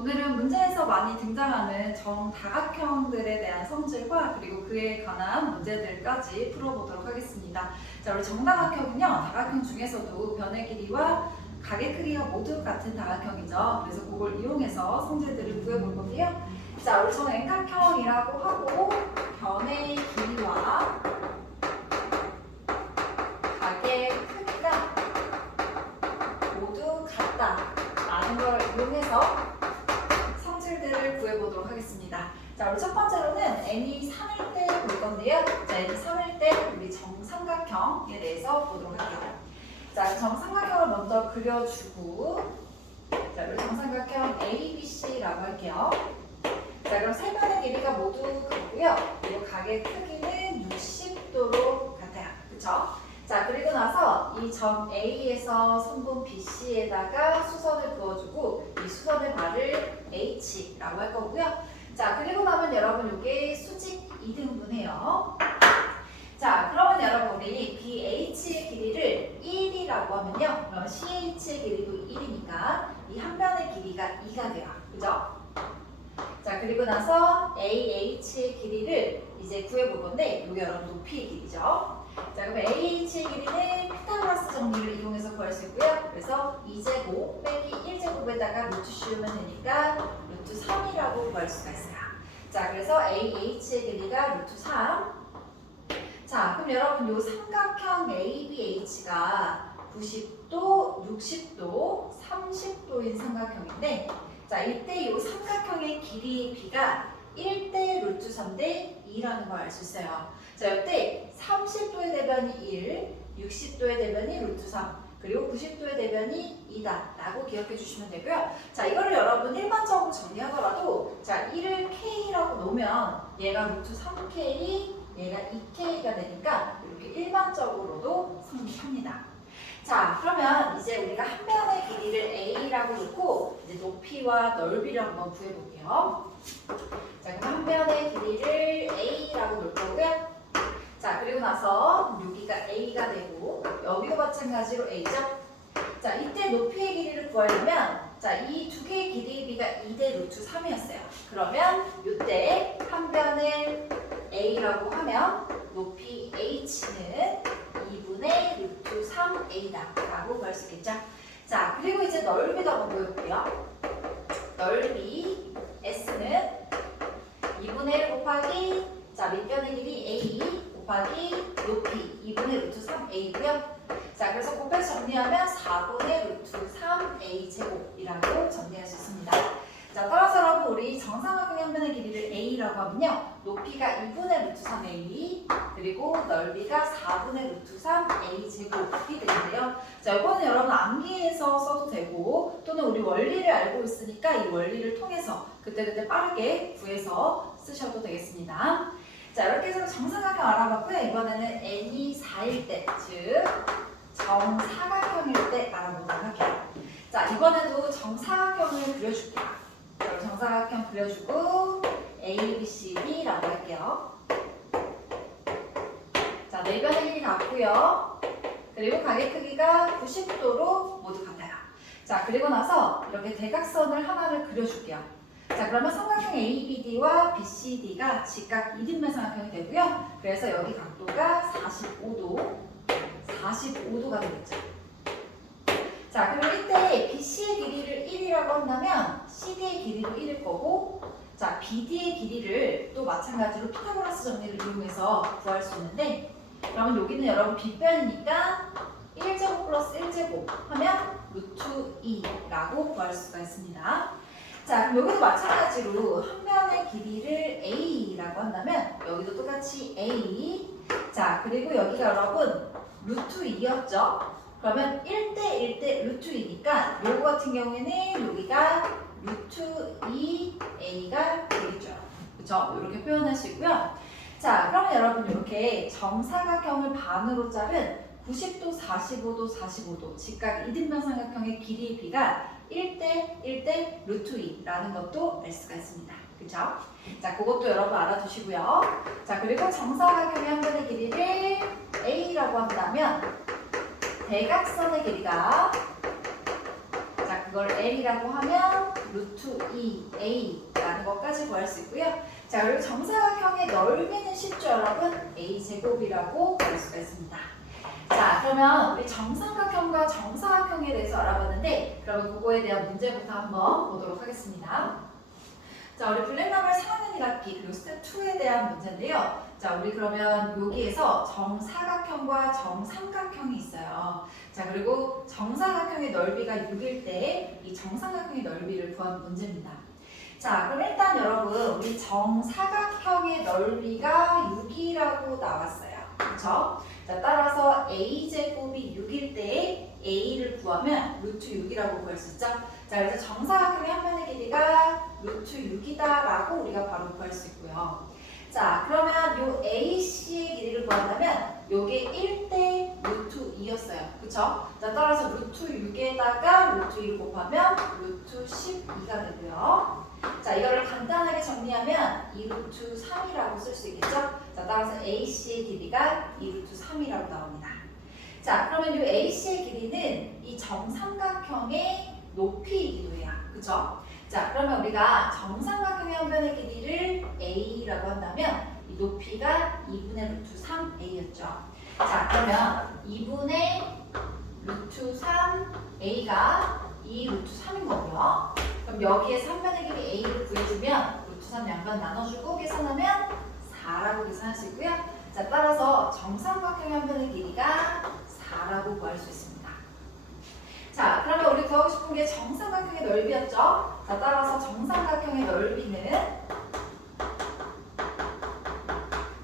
오늘은 문제에서 많이 등장하는 정다각형들에 대한 성질과 그리고 그에 관한 문제들까지 풀어보도록 하겠습니다. 자, 우리 정다각형은요, 다각형 중에서도 변의 길이와 각의 크기가 모두 같은 다각형이죠. 그래서 그걸 이용해서 성질들을 구해볼 건데요. 자, 우리 정円각형이라고 하고 변의 길이와 각의 크기가 모두 같다라는 걸 이용해서 성질들을 구해보도록 하겠습니다. 자, 우리 첫 번째로는 n이 3일 때 볼 건데요. 자, n이 3일 때 우리 정삼각형에 대해서 보도록 할게요. 자, 정삼각형을 먼저 그려주고, 자, 우리 정삼각형 ABC라고 할게요. 자, 그럼 세 변의 길이가 모두 같고요. 그리고 각의 크기는 60도로 같아요. 그쵸? 자, 그리고 나서 이 점 A에서 선분 BC에다가 수선을 그어주고 이 수선의 발을 H라고 할 거고요. 자, 그리고 나면 여러분 이게 수직 2등분해요. 자, 그러면 여러분 우리 BH의 길이를 1이라고 하면요. 그럼 CH의 길이도 1이니까 이 한 변의 길이가 2가 돼요. 그죠? 자, 그리고 나서 AH의 길이를 이제 구해볼 건데 이게 여러분 높이의 길이죠. 자, 그럼 AH의 길이는 피타고라스 정리를 이용해서 구할 수 있고요. 그래서 2제곱 빼기 1제곱에다가 루트 씌우면 되니까 루트 3이라고 구할 수가 있어요. 자, 그래서 AH의 길이가 루트 3. 자, 그럼 여러분 요 삼각형 ABH가 90도, 60도, 30도인 삼각형인데, 자, 이때 이 삼각형의 길이 B가 1대 루트 3대 2라는 걸 알 수 있어요. 자, 이때 30도의 대변이 1, 60도의 대변이 루트 3, 그리고 90도의 대변이 2다 라고 기억해 주시면 되고요. 자, 이거를 여러분 일반적으로 정리하더라도, 자, 1을 K라고 놓으면 얘가 루트 3K, 얘가 2K가 되니까 이렇게 일반적으로도 성립합니다. 자, 그러면 이제 우리가 한 변의 길이를 A라고 놓고 이제 높이와 넓이를 한번 구해볼게요. 자, 그럼 한 변의 길이를 A라고 놓을 거고요. 자, 그리고 나서 여기가 A가 되고 여기도 마찬가지로 A죠. 자, 이때 높이의 길이를 구하려면 자, 이 두 개의 길이의 B가 2대 루트 3이었어요. 그러면 이때 한 변을 A라고 하면 높이 H는 2분의 루트 3A다 라고 구할 수 있겠죠. 자, 그리고 이제 넓이도 한번 보여볼게요. 넓이 S는 2분의 1 곱하기 자, 밑변의 길이 A 곱하기 높이 2분의 루트 3A고요. 자, 그래서 곱해서 정리하면 4분의 루트 3A 제곱이라고 정리할 수 있습니다. 자, 따라서 여러분 우리 정삼각형의 한 변의 길이를 A라고 하면요. 높이가 2분의 루트 3A 그리고 넓이가 4분의 루트 3A 제곱이 되는데요. 자, 이거는 여러분 암기해서 써도 되고 또는 우리 원리를 알고 있으니까 이 원리를 통해서 그때그때 빠르게 구해서 쓰셔도 되겠습니다. 자, 이렇게 해서 정삼각형 알아봤고요. 이번에는 n이 4일 때, 즉 정사각형일 때 알아보도록 할게요. 자, 이번에도 정사각형을 그려줄게요. 정사각형 그려주고 A, B, C, D라고 할게요. 자, 네 변의 길이 같고요. 그리고 각의 크기가 90도로 모두 같아요. 자, 그리고 나서 이렇게 대각선을 하나를 그려줄게요. 자, 그러면 삼각형 ABD와 BCD가 직각 2뒷면 삼각형이 되고요. 그래서 여기 각도가 45도가 되겠죠. 자, 그럼 이때 BC의 길이를 1이라고 한다면 CD의 길이도 1일 거고, 자, BD의 길이를 또 마찬가지로 피타고라스 정리를 이용해서 구할 수 있는데, 그러면 여기는 여러분 빗변이니까 1제곱 플러스 1제곱 하면 루트 2라고 구할 수가 있습니다. 자, 그럼 여기도 마찬가지로 한 변의 길이를 A라고 한다면 여기도 똑같이 A. 자, 그리고 여기가 여러분 루트 2였죠? 그러면 1대 루트 2니까 요거 같은 경우에는 여기가 루트 2A가 되겠죠. 그쵸? 이렇게 표현하시고요. 자, 그러면 여러분 이렇게 정사각형을 반으로 자른 90도, 45도, 45도 직각 이등변 삼각형의 길이의 B가 1대 루트 2라는 것도 알 수가 있습니다. 그쵸? 자, 그것도 여러분 알아두시고요. 자, 그리고 정사각형의 한 변의 길이를 A라고 한다면 대각선의 길이가 자, 그걸 L이라고 하면 루트 2 B, A라는 것까지 구할 수 있고요. 자, 그리고 정사각형의 넓이는 쉽죠, 여러분? A제곱이라고 볼 수가 있습니다. 자, 그러면 우리 정삼각형과 정사각형에 대해서 알아봤는데, 그러면 그거에 대한 문제부터 한번 보도록 하겠습니다. 자, 우리 블랙라벨 4학년 1학기 그리고 스텝 2에 대한 문제인데요. 자, 우리 그러면 여기에서 정사각형과 정삼각형이 있어요. 자, 그리고 정사각형의 넓이가 6일 때 이 정삼각형의 넓이를 구한 문제입니다. 자, 그럼 일단 여러분 우리 정사각형의 넓이가 6이라고 나왔어요. 그렇죠? 자, 따라서 a제곱이 6일 때 a를 구하면 루트 6이라고 구할 수 있죠. 자, 그래서 정사각형의 한 편의 길이가 루트 6이다라고 우리가 바로 구할 수 있고요. 자, 그러면 요 AC의 길이를 구한다면 요게 1대 루트 2였어요. 그쵸? 자, 따라서 루트 6에다가 루트 2를 곱하면 루트 12가 되고요. 자, 이거를 간단하게 정리하면 2루트 3이라고 쓸 수 있겠죠? 자, 따라서 AC의 길이가 2루트 3이라고 나옵니다. 자, 그러면 이 AC의 길이는 이 정삼각형의 높이이기도 해요. 그쵸? 자, 그러면 우리가 정삼각형의 한 변의 길이를 A라고 한다면 이 높이가 2분의 루트 3A였죠. 자, 그러면 2분의 루트 3A가 2 루트 3인 거고요. 그럼 여기에서 한 변의 길이 A를 구해주면 루트 3 양변 나눠주고 계산하면 4라고 계산할 수 있고요. 자, 따라서 정삼각형의 한 변의 길이가 4라고 구할 수 있습니다. 자, 그러면 우리 구하고 싶은 게 정삼각형의 넓이였죠? 자, 따라서 정삼각형의 넓이는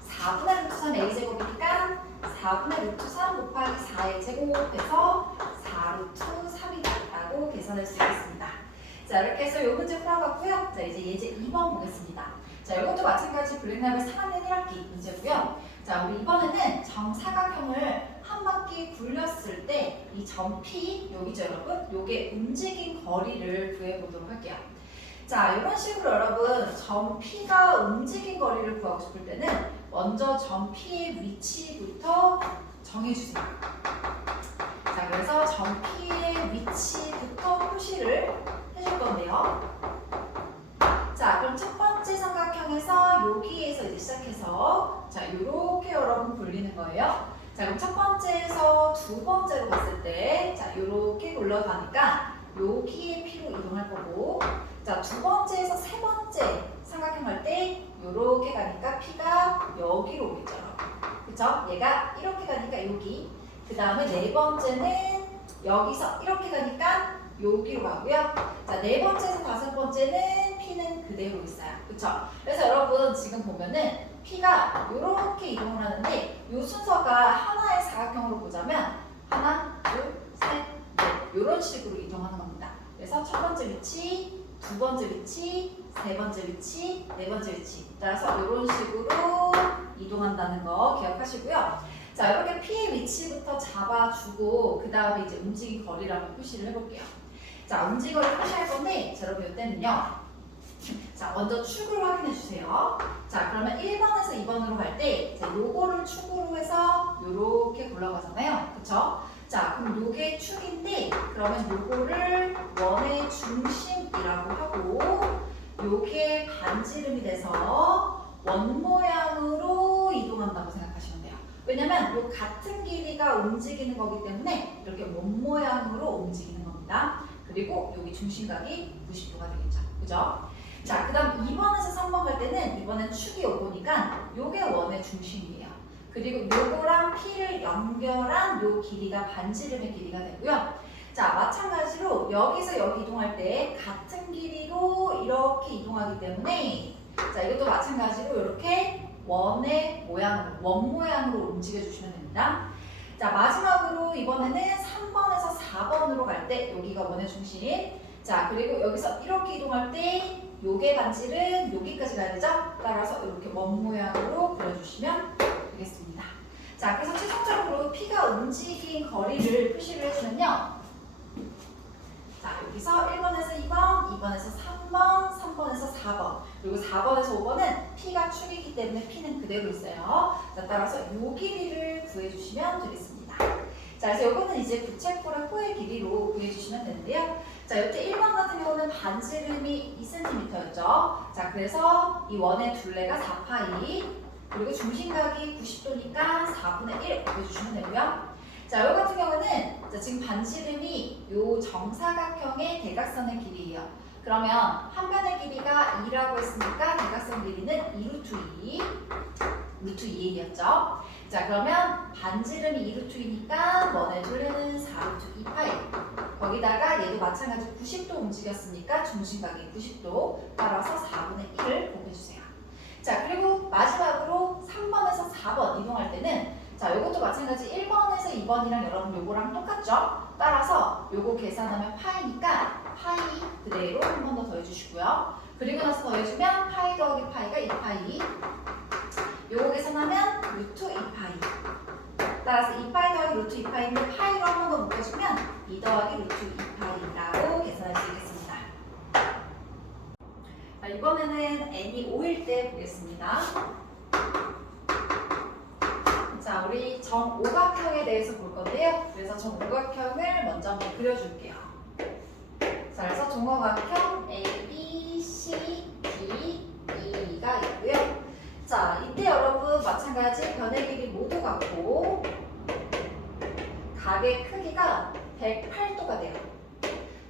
4분의 루트 3 a제곱이니까 4분의 루트 3 곱하기 4의 제곱해서 4루트 3이다라고 계산할 수 있겠습니다. 자, 이렇게 해서 이 문제 풀어봤고요. 자, 이제 예제 2번 보겠습니다. 자, 이것도 마찬가지 블랙라벨 4학년 1학기 문제고요. 자, 우리 이번에는 정사각형을 한 바퀴 굴렸을 때 이 점 P, 여기죠 여러분? 요게 움직인 거리를 구해보도록 할게요. 자, 이런 식으로 여러분 점 P가 움직인 거리를 구하고 싶을 때는 먼저 점 P의 위치부터 정해주세요. 자, 그래서 점 P의 위치부터 표시를 해줄 건데요. 자, 그럼 첫 번째 삼각형에서 여기에서 이제 시작해서 자, 요렇게 여러분 굴리는 거예요. 자, 그럼 첫 번째에서 두 번째로 갔을 때 자, 요렇게 굴러가니까 여기에 P로 이동할 거고 자, 두 번째에서 세 번째 삼각형 갈 때 요렇게 가니까 P가 여기로 오겠죠. 그쵸? 얘가 이렇게 가니까 여기 그 다음에 네 번째는 여기서 이렇게 가니까 여기로 가고요. 자, 네 번째에서 다섯 번째는 P는 그대로 있어요. 그쵸? 그래서 여러분 지금 보면은 P가 이렇게 이동을 하는데 이 순서가 하나의 사각형으로 보자면 하나, 둘, 셋, 넷 이런 식으로 이동하는 겁니다. 그래서 첫 번째 위치, 두 번째 위치, 세 번째 위치, 네 번째 위치 따라서 이런 식으로 이동한다는 거 기억하시고요. 자, 이렇게 P의 위치부터 잡아주고 그 다음에 이제 움직인 거리를 한번 표시를 해볼게요. 자, 움직인 거리를 표시할 건데 자, 여러분 이때는요. 자, 먼저 축을 확인해 주세요. 자, 그러면 1번에서 2번으로 갈 때 요거를 축으로 해서 요렇게 굴러가잖아요. 그쵸? 자, 그럼 요게 축인데 그러면 요거를 원의 중심이라고 하고 요게 반지름이 돼서 원 모양으로 이동한다고 생각하시면 돼요. 왜냐면 요 같은 길이가 움직이는 거기 때문에 이렇게 원 모양으로 움직이는 겁니다. 그리고 여기 중심각이 90도가 되겠죠. 그죠? 자, 그 다음 2번에서 3번 갈 때는 이번엔 축이 오보니까 요게 원의 중심이에요. 그리고 요거랑 P를 연결한 요 길이가 반지름의 길이가 되고요. 자, 마찬가지로 여기서 여기 이동할 때 같은 길이로 이렇게 이동하기 때문에 자, 이것도 마찬가지로 이렇게 원의 모양으로, 원 모양으로 움직여 주시면 됩니다. 자, 마지막으로 이번에는 3번에서 4번으로 갈 때 여기가 원의 중심. 자, 그리고 여기서 이렇게 이동할 때 요게 반지름 여기까지 가야 되죠? 따라서 이렇게 원 모양으로 그려주시면 되겠습니다. 자, 그래서 최종적으로 P가 움직인 거리를 표시를 해주면요. 자, 여기서 1번에서 2번, 2번에서 3번, 3번에서 4번, 그리고 4번에서 5번은 P가 축이기 때문에 P는 그대로 있어요. 자, 따라서 요 길이를 구해주시면 되겠습니다. 자, 그래서 이거는 이제 부채꼴의 코의 길이로 구해주시면 되는데요. 자, 이때 1번 같은 경우는 반지름이 2cm였죠. 자, 그래서 이 원의 둘레가 4파이, 그리고 중심각이 90도니까 4분의 1 곱해주시면 되고요. 자, 이거 같은 경우는 자, 지금 반지름이 요 정사각형의 대각선의 길이에요. 그러면 한 변의 길이가 2라고 했으니까 대각선 길이는 2루트 2, 루트 2이었죠. 자, 그러면 반지름이 2루트이니까 원의 둘레는 4루트 2파이. 거기다가 얘도 마찬가지로 90도 움직였으니까 중심각이 90도. 따라서 4분의 1을 곱해주세요. 자, 그리고 마지막으로 3번에서 4번 이동할 때는 자, 요것도 마찬가지 1번에서 2번이랑 여러분 요거랑 똑같죠? 따라서 요거 계산하면 파이니까 파이 그대로 한 번 더 더해주시고요. 그리고 나서 더해주면 파이 더하기 파이가 2파이. 요거 계산하면 루트 2파이. 따라서 2파이 더하기 루트 2파이인데 파이로 한 번 더 묶어주면 2 더하기 루트 2파이라고 계산할 수 있겠습니다. 자, 이번에는 n이 5일 때 보겠습니다. 자, 우리 정오각형에 대해서 볼 건데요. 그래서 정오각형을 먼저 한번 그려줄게요. 자, 그래서 정오각형 A, B, C, D, E가 있고요. 자, 이때 여러분 마찬가지 변의 길이 모두 같고 각의 크기가 108도가 돼요.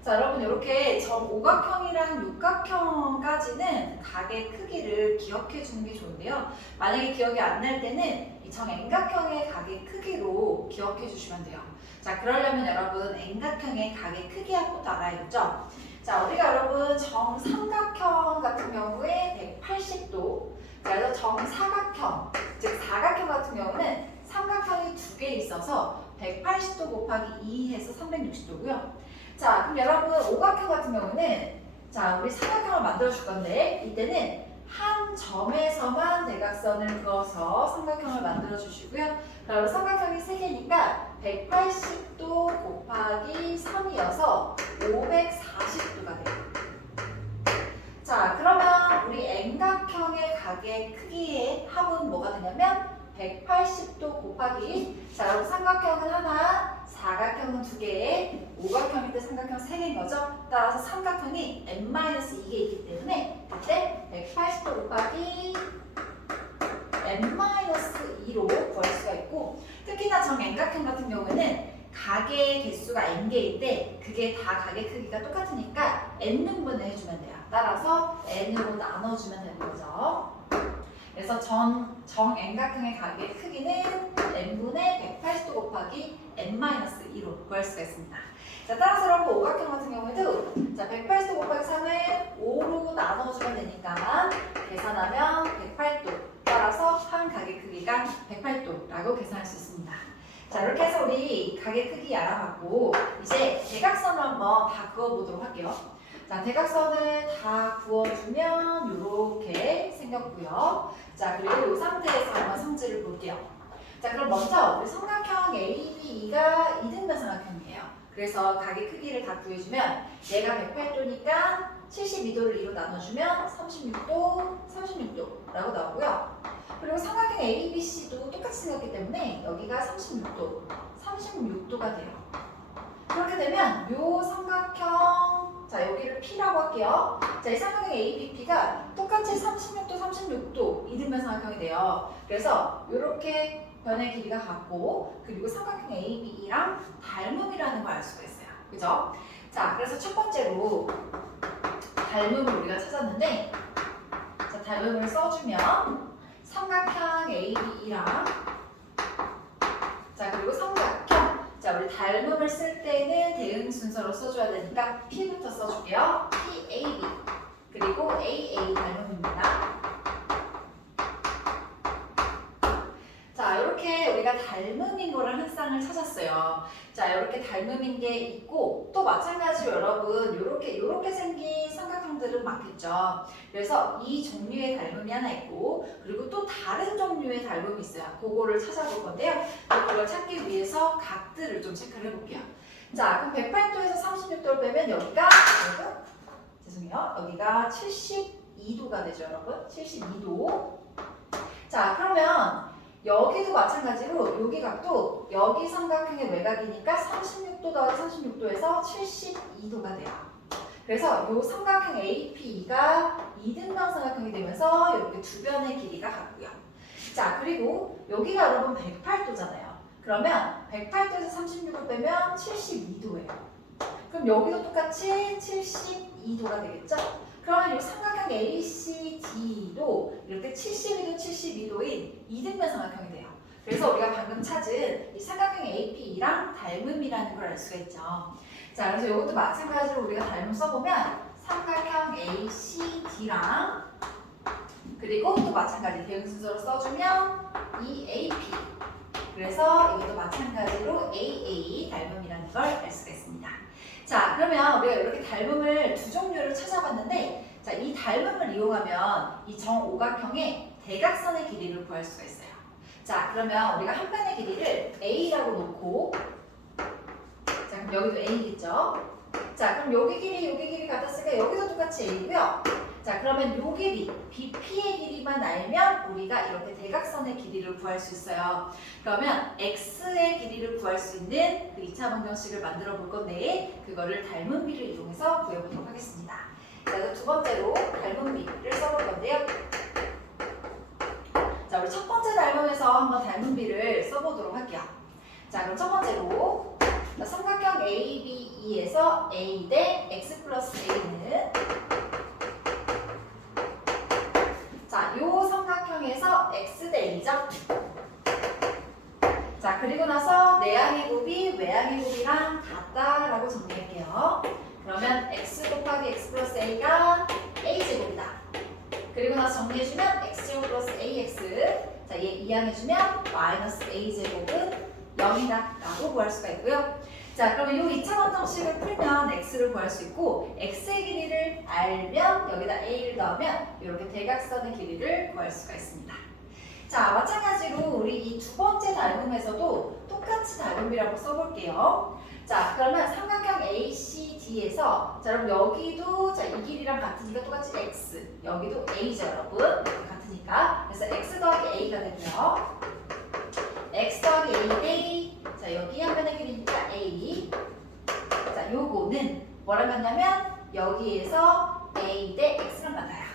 자, 여러분 이렇게 정오각형이랑 육각형까지는 각의 크기를 기억해 주는 게 좋은데요. 만약에 기억이 안 날 때는 이 정N각형의 각의 크기로 기억해 주시면 돼요. 자, 그러려면 여러분 N각형의 각의 크기 합부터 알아야겠죠? 자, 우리가 여러분 정삼각형 같은 경우에 180도, 그래서 정사각형, 즉 사각형 같은 경우는 삼각형이 두 개 있어서 180도 곱하기 2 해서 360도고요. 자, 그럼 여러분 오각형 같은 경우는 자, 우리 삼각형을 만들어 줄 건데 이때는 한 점에서만 대각선을 그어서 삼각형을 만들어 주시고요. 그럼 삼각형이 3개니까 180도 곱하기 3이어서 540도가 돼요. 자, 그러면 우리 N각형의 각의 크기의 합은 뭐가 되냐면 180도 곱하기, 자, 여러분 삼각형은 하나, 사각형은 2개, 오각형인데 삼각형 3개인 거죠. 따라서 삼각형이 n-2개 있기 때문에 그때 180도 곱하기 n-2로 구할 수가 있고, 특히나 정N각형 같은 경우에는 각의 개수가 n개인데 그게 다 각의 크기가 똑같으니까 n등분을 해주면 돼요. 따라서 n으로 나눠주면 되는 거죠. 그래서 정N각형의 각의 크기는 n분의 180도 곱하기 n-2로 구할 수가 있습니다. 자, 따라서 여러분 오각형 같은 경우에도 자, 180도 곱하기 3을 5로 나눠주면 되니까 계산하면 108도. 따라서 한 각의 크기가 108도라고 계산할 수 있습니다. 자, 이렇게 해서 우리 각의 크기 알아봤고 이제 대각선을 한번 다 그어보도록 할게요. 자, 대각선을 다 구워주면 이렇게 생겼고요. 자, 그리고 이 상태에서 한번 성질을 볼게요. 자, 그럼 먼저 우리 삼각형 ABE가 이등변 삼각형이에요. 그래서 각의 크기를 다 구해주면 얘가 108도니까 72도를 2로 나눠주면 36도, 36도라고 나오고요. 그리고 삼각형 ABC도 똑같이 생겼기 때문에 여기가 36도, 36도가 돼요. 그렇게 되면 요 삼각형, 자, 여기를 P라고 할게요. 자, 이 삼각형 ABP가 똑같이 36도, 36도 이등변 삼각형이 돼요. 그래서 이렇게 변의 길이가 같고, 그리고 삼각형 ABE랑 닮음이라는 걸 알 수가 있어요. 그죠? 자, 그래서 첫 번째로 닮음을 우리가 찾았는데, 자, 닮음을 써주면 삼각형 ABE랑 자, 그리고 삼각형, 자, 우리 닮음을 쓸 때는 대응 순서로 써줘야 되니까 P부터 써줄게요. PAB 그리고 AA 닮음입니다. 자, 이렇게 우리가 닮음인 거를 한 쌍을 찾았어요. 자, 이렇게 닮음인 게 있고 또 마찬가지로 여러분 이렇게 생긴 삼각형들은 많겠죠. 그래서 이 종류의 닮음이 하나 있고 그리고 또 다른 종류의 닮음이 있어요. 그거를 찾아볼 건데요. 그걸 찾기 위해서 각들을 좀 체크를 해볼게요. 자, 그럼 108도에서 36도를 빼면 여기가 여러분 죄송해요. 여기가 72도가 되죠, 여러분. 72도. 자, 그러면 여기도 마찬가지로 여기 각도 여기 삼각형의 외곽이니까 36도 더하기 36도에서 72도가 돼요. 그래서 이 삼각형 APE가 이등변 삼각형이 되면서 이렇게 두 변의 길이가 같고요. 자, 그리고 여기가 여러분 108도잖아요. 그러면 108도에서 36을 빼면 72도예요. 그럼 여기도 똑같이 72도가 되겠죠? 그러면 이 삼각형 ACD도 이렇게 72도, 72도인 이등변 삼각형이 돼요. 그래서 우리가 방금 찾은 이 삼각형 APE랑 닮음이라는 걸 알 수가 있죠. 자, 그래서 이것도 마찬가지로 우리가 닮음 써보면 삼각형 ACD랑 그리고 또 마찬가지 대응 순서로 써주면 이 AP. 그래서 이것도 마찬가지로 AA 닮음이라는 걸 알 수가 있습니다. 자, 그러면 우리가 이렇게 닮음을 두 종류를 찾아봤는데, 자, 이 닮음을 이용하면 이 정오각형의 대각선의 길이를 구할 수가 있어요. 자, 그러면 우리가 한 편의 길이를 A라고 놓고, 자, 그럼 여기도 A겠죠? 자, 그럼 여기 길이 같았으니까 여기도 똑같이 A고요. 자, 그러면 요 길이, BP의 길이만 알면 우리가 이렇게 대각선의 길이를 구할 수 있어요. 그러면 X의 길이를 구할 수 있는 그 2차 방정식을 만들어 볼 건데 그거를 닮음비를 이용해서 구해보도록 하겠습니다. 자, 그래서 두 번째로 닮음비를 써볼 건데요. 자, 우리 첫 번째 닮음에서 한번 닮음비를 써보도록 할게요. 자, 그럼 첫 번째로 삼각형 ABE에서 A 대 X 플러스 A는 자, 요 삼각형에서 X 대 A죠? 자, 그리고 나서 내항의 곱이 외항의 곱이랑 같다라고 정리할게요. 그러면 X 곱하기 X 플러스 A가 A제곱이다. 그리고 나서 정리해주면 X제곱 플러스 AX. 자, 얘 이항해주면 마이너스 A제곱은 0이다 라고 구할 수가 있고요. 자, 그러면 이 2차 방정식을 풀면 x를 구할 수 있고 x의 길이를 알면 여기다 a를 넣으면 이렇게 대각선의 길이를 구할 수가 있습니다. 자, 마찬가지로 우리 이 두 번째 닮음에서도 똑같이 닮음이라고 써볼게요. 자, 그러면 삼각형 ACD에서 자, 그럼 여기도 자, 이 길이랑 같으니까 똑같이 x, 여기도 a죠, 여러분. 이렇게 같으니까 그래서 x 더하기 a가 되고요. x 더하기 a 대 자, 여기 한 변의 길이니까 a. 자, 요거는 뭐랑 같냐면 여기에서 a 대 x랑 같아요.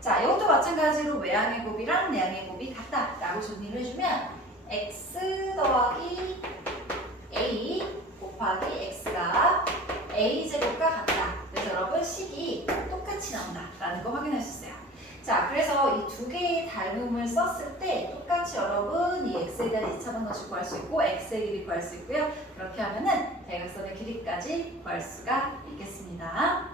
자, 이것도 마찬가지로 외항의 곱이랑 내항의 곱이 같다라고 정리를 해주면 x 더하기 a 곱하기 x가 a 제곱과 같다. 그래서 여러분 식이 똑같이 나온다라는 거 확인할 수 있어요. 자, 그래서 이 두 개의 닮음을 썼을 때 똑같이 여러분 이 x에 대한 2차 방정식 구할 수 있고 x의 길이 구할 수 있고요. 그렇게 하면은 대각선의 길이까지 구할 수가 있겠습니다.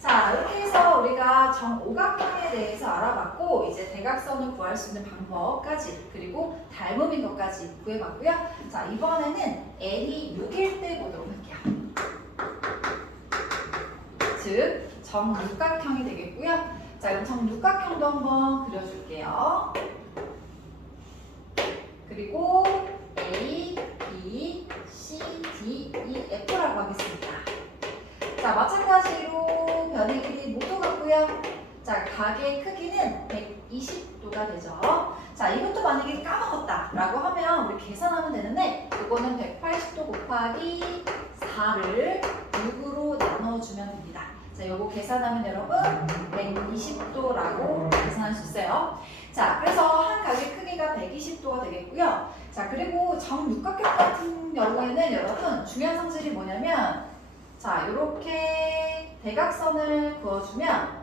자, 이렇게 해서 우리가 정오각형에 대해서 알아봤고 이제 대각선을 구할 수 있는 방법까지 그리고 닮음인 것까지 구해봤고요. 자, 이번에는 n이 6일 때 보도록 할게요. 즉 정육각형이 되겠고요. 자, 그럼 정육각형도 한번 그려줄게요. 그리고 A, B, C, D, E, F라고 하겠습니다. 자, 마찬가지로 변의 길이 모두 같고요. 자, 각의 크기는 120도가 되죠. 자, 이것도 만약에 까먹었다라고 하면 우리 계산하면 되는데 이거는 180도 곱하기 4를 6으로 나눠주면 됩니다. 자, 요거 계산하면 여러분 120도라고 계산할 수 있어요. 자, 그래서 한 각의 크기가 120도가 되겠고요. 자, 그리고 정육각형 같은 경우에는 여러분 중요한 성질이 뭐냐면 자, 요렇게 대각선을 그어주면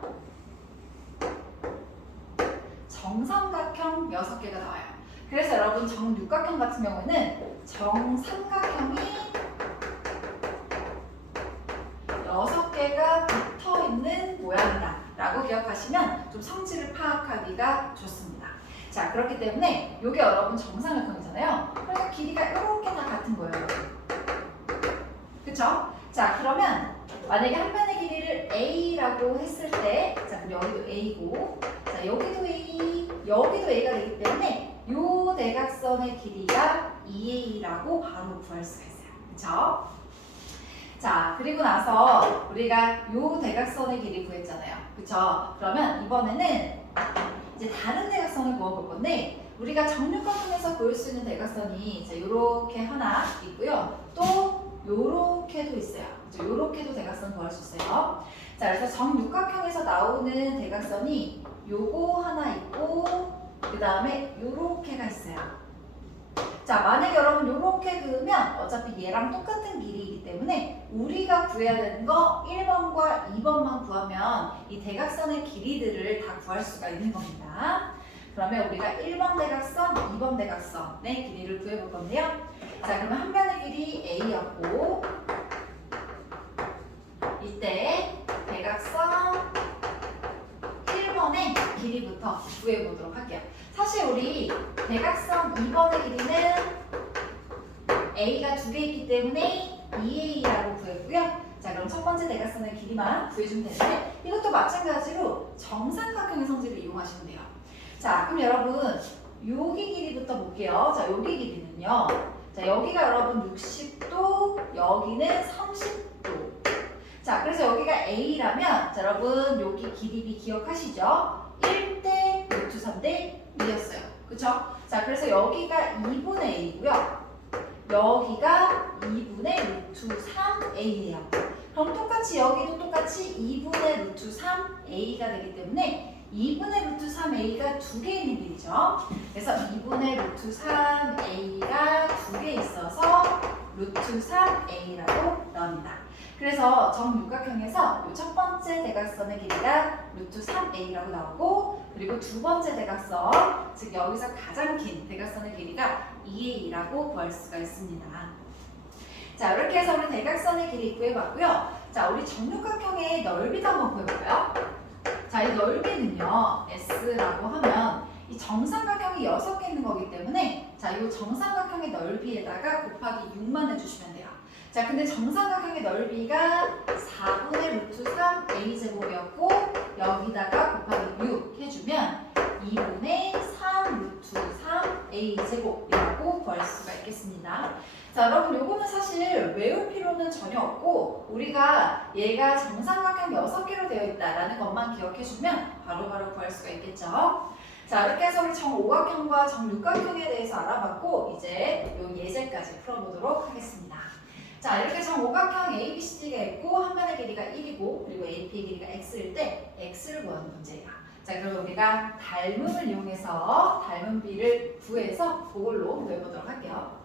정삼각형 6개가 나와요. 그래서 여러분 정육각형 같은 경우에는 정삼각형이 6개가 붙어있는 모양이다 라고 기억하시면 좀 성질을 파악하기가 좋습니다. 자, 그렇기 때문에 이게 여러분 정삼각형이잖아요. 그래서 길이가 이렇게 다 같은 거예요. 그쵸? 자, 그러면 만약에 한 편의 길이를 a라고 했을 때 자, 그럼 여기도 a고 자, 여기도 a, 여기도 a가 되기 때문에 이 대각선의 길이가 2a라고 바로 구할 수가 있어요. 그쵸? 자, 그리고 나서 우리가 요 대각선의 길이 구했잖아요. 그쵸? 그러면 이번에는 이제 다른 대각선을 구해볼 건데 우리가 정육각형에서 보일 수 있는 대각선이 이렇게 하나 있고요. 또 요렇게도 있어요. 요렇게도 대각선 구할 수 있어요. 자, 그래서 정육각형에서 나오는 대각선이 요거 하나 있고 그 다음에 요렇게가 있어요. 자, 만약에 여러분 요렇게 그으면 어차피 얘랑 똑같은 길이이기 때문에 우리가 구해야 되는 거 1번과 2번만 구하면 이 대각선의 길이들을 다 구할 수가 있는 겁니다. 그러면 우리가 1번 대각선, 2번 대각선의 길이를 구해볼 건데요. 자, 그러면 한 변의 길이 A였고 이때 대각선 1번의 길이부터 구해보도록 할게요. 사실 우리 대각선 2번의 길이는 A가 2개 있기 때문에 2A라고 구했고요. 자, 그럼 첫 번째 대각선의 길이만 구해주면 되는데 이것도 마찬가지로 정삼각형의 성질을 이용하시면 돼요. 자, 그럼 여러분 여기 길이부터 볼게요. 자, 여기 길이는요. 자, 여기가 여러분 60도, 여기는 30도. 자, 그래서 여기가 A라면 자, 여러분 여기 길이 기억하시죠? 1대 루트 3대 2였어요. 그쵸? 자, 그래서 여기가 2분의 A고요. 여기가 2분의 루트 3A예요. 그럼 똑같이 여기도 똑같이 2분의 루트 3A가 되기 때문에 2분의 루트 3A가 2개 있는 길이죠. 그래서 2분의 루트 3A가 2개 있어서 루트 3A라고 나옵니다. 그래서 정육각형에서 이 첫 번째 대각선의 길이가 루트 3A라고 나오고 그리고 두 번째 대각선, 즉 여기서 가장 긴 대각선의 길이가 2A라고 구할 수가 있습니다. 자, 이렇게 해서 우리 대각선의 길이 구해봤고요. 자, 우리 정육각형의 넓이도 한번 구해볼까요? 자, 이 넓이는요, S라고 하면 이 정삼각형이 6개 있는 거기 때문에 자, 이 정삼각형의 넓이에다가 곱하기 6만 해주시면 돼요. 자, 근데 정삼각형의 넓이가 4분의 루트 3 A제곱이었고 여기다가 곱하기 6 해주면 2분의 3 루트 3 A제곱이라고 구할 수가 있겠습니다. 자, 여러분 요거는 사실 외울 필요는 전혀 없고 우리가 얘가 정삼각형 6개로 되어 있다라는 것만 기억해주면 바로바로 구할 수가 있겠죠. 자, 이렇게 해서 우리 정오각형과 정육각형에 대해서 알아봤고 이제 요 예제까지 풀어보도록 하겠습니다. 자, 이렇게 정오각형 ABCD가 있고 한 변의 길이가 1이고 그리고 AP의 길이가 X일 때 X를 구하는 문제예요. 자, 그럼 우리가 닮음을 이용해서 닮은 B를 구해서 그걸로 구해보도록 할게요.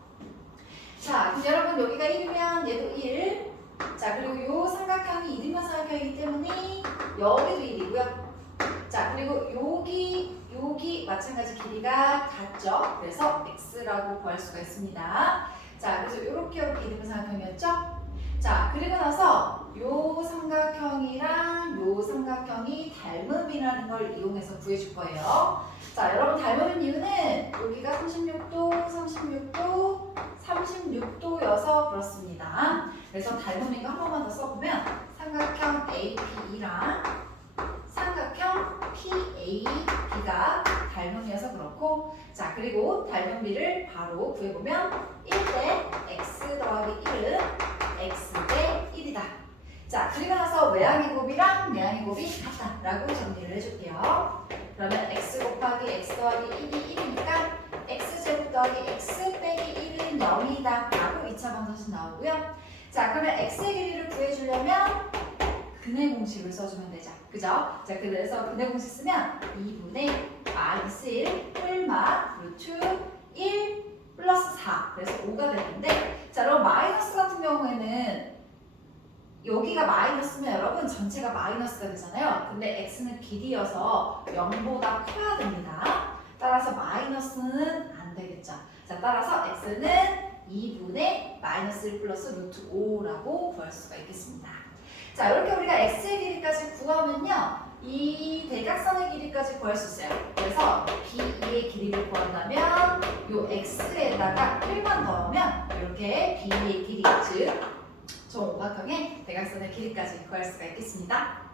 자, 그럼 여러분 여기가 1이면 얘도 1. 자, 그리고 요 삼각형이 이등변 삼각형이기 때문에 여기도 1이고요. 자, 그리고 여기 마찬가지 길이가 같죠? 그래서 X라고 구할 수가 있습니다. 자, 그래서 이렇게 이등변 삼각형이었죠? 자, 그리고 나서 요 삼각형이랑 요 삼각형이 닮음이라는 걸 이용해서 구해줄 거예요. 자, 여러분 닮음인 이유는 여기가 36도, 36도, 36도여서 그렇습니다. 그래서 닮음인 거 한 번만 더 써보면 삼각형 APE랑 삼각형 PAB가 닮음이어서 그렇고 자, 그리고 닮음비를 바로 구해보면 1대 X 더하기 1은 X 대 1이다. 자, 그리고 나서 외항의 곱이랑 내항의 곱이 같다라고 정리를 해줄게요. 그러면 X 곱하기 X 더하기 1이 1이니까 X제곱 더하기 X 빼기 1은 0이다 라고 2차 방정식 나오고요. 자, 그러면 X의 길이를 구해주려면 근의 공식을 써주면 되죠. 그죠? 자, 그래서 근의 공식 쓰면 2분의 마이너스 1 뿔마 루트 1 플러스 4 그래서 5가 되는데 자, 그럼 마이너스 같은 경우에는 여기가 마이너스면 여러분 전체가 마이너스가 되잖아요. 근데 x는 길이여서 0보다 커야 됩니다. 따라서 마이너스는 안 되겠죠. 자, 따라서 x는 2분의 마이너스 1 플러스 루트 5라고 구할 수가 있겠습니다. 자, 이렇게 우리가 x의 길이까지 구하면요. 이 대각선의 길이까지 구할 수 있어요. 그래서 BE의 길이를 구한다면 요 x에다가 1만 더하면 이렇게 BE의 길이, 즉 정오각형의 대각선의 길이까지 구할 수가 있겠습니다.